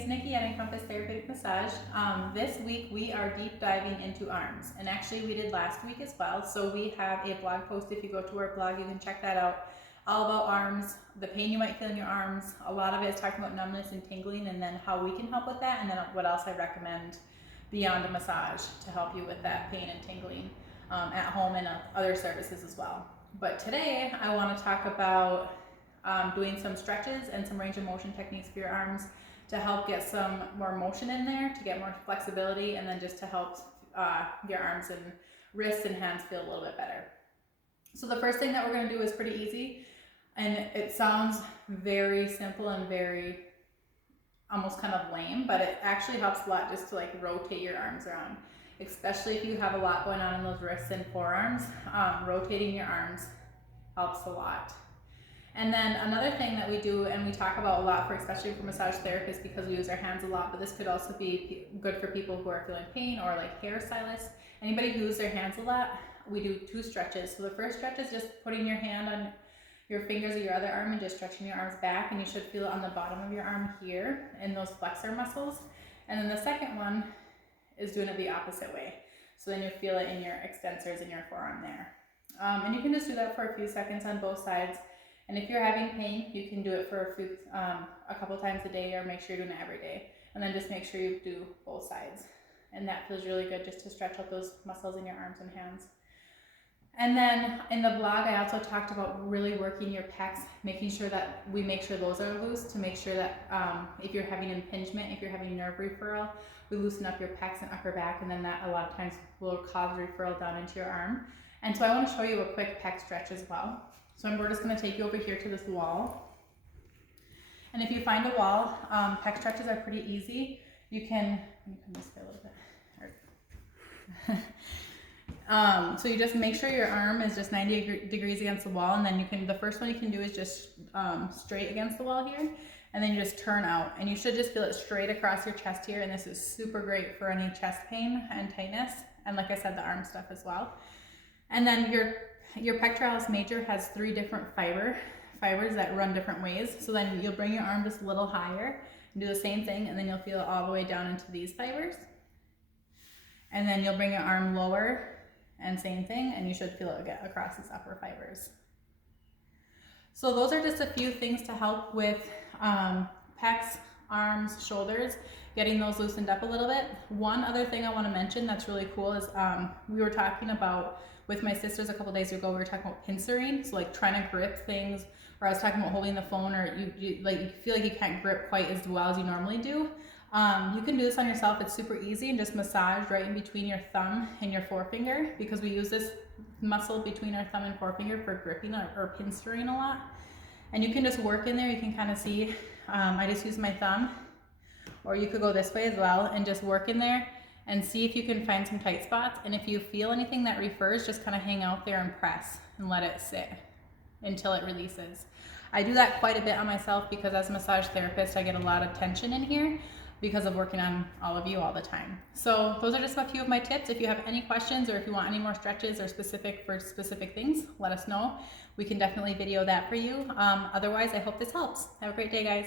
it's Nikki at Encompass Therapeutic Massage. This week we are deep diving into arms, and actually we did last week as well. So we have a blog post. If you go to our blog, you can check that out. All about arms, the pain you might feel in your arms. A lot of it is talking about numbness and tingling, and then how we can help with that, and then what else I recommend beyond a massage to help you with that pain and tingling at home and other services as well. But today I want to talk about doing some stretches and some range of motion techniques for your arms to help get some more motion in there, to get more flexibility, and then just to help your arms and wrists and hands feel a little bit better. So the first thing that we're going to do is pretty easy, and it sounds very simple and very almost kind of lame, but it actually helps a lot just to like rotate your arms around, especially if you have a lot going on in those wrists and forearms. Rotating your arms helps a lot. And then another thing that we do and we talk about a lot, for especially for massage therapists, because we use our hands a lot, but this could also be good for people who are feeling pain or like hairstylists. Anybody who uses their hands a lot, we do 2 stretches. So the first stretch is just putting your hand on your fingers of your other arm and just stretching your arms back, and you should feel it on the bottom of your arm here in those flexor muscles. And then the second one is doing it the opposite way. So then you feel it in your extensors in your forearm there. And you can just do that for a few seconds on both sides. And if you're having pain, you can do it for a couple times a day, or make sure you're doing it every day. And then just make sure you do both sides. And that feels really good just to stretch out those muscles in your arms and hands. And then in the blog, I also talked about really working your pecs, making sure that we make sure those are loose, to make sure that if you're having impingement, if you're having nerve referral, we loosen up your pecs and upper back, and then that a lot of times will cause referral down into your arm. And so I want to show you a quick pec stretch as well. So we're just going to take you over here to this wall. And if you find a wall, pec stretches are pretty easy. You can, let me come this way a little bit. So you just make sure your arm is just 90 degrees against the wall, and then the first one you can do is just straight against the wall here, and then you just turn out, and you should just feel it straight across your chest here, and this is super great for any chest pain and tightness, and like I said, the arm stuff as well. And then your pectoralis major has 3 different fibers that run different ways. So then you'll bring your arm just a little higher and do the same thing, and then you'll feel it all the way down into these fibers. And then you'll bring your arm lower and same thing, and you should feel it get across these upper fibers. So those are just a few things to help with pecs, arms, shoulders, getting those loosened up a little bit. One other thing I want to mention that's really cool is we were talking about with my sisters a couple days ago, we were talking about pincering, so like trying to grip things, or I was talking about holding the phone, or you feel like you can't grip quite as well as you normally do. You can do this on yourself. It's super easy, and just massage right in between your thumb and your forefinger, because we use this muscle between our thumb and forefinger for gripping or pincering a lot. And you can just work in there. You can kind of see, I just use my thumb, or you could go this way as well and just work in there and see if you can find some tight spots. And if you feel anything that refers, just kind of hang out there and press and let it sit until it releases. I do that quite a bit on myself, because as a massage therapist, I get a lot of tension in here because of working on all of you all the time. So those are just a few of my tips. If you have any questions, or if you want any more stretches or specific things, let us know. We can definitely video that for you. Otherwise, I hope this helps. Have a great day, guys.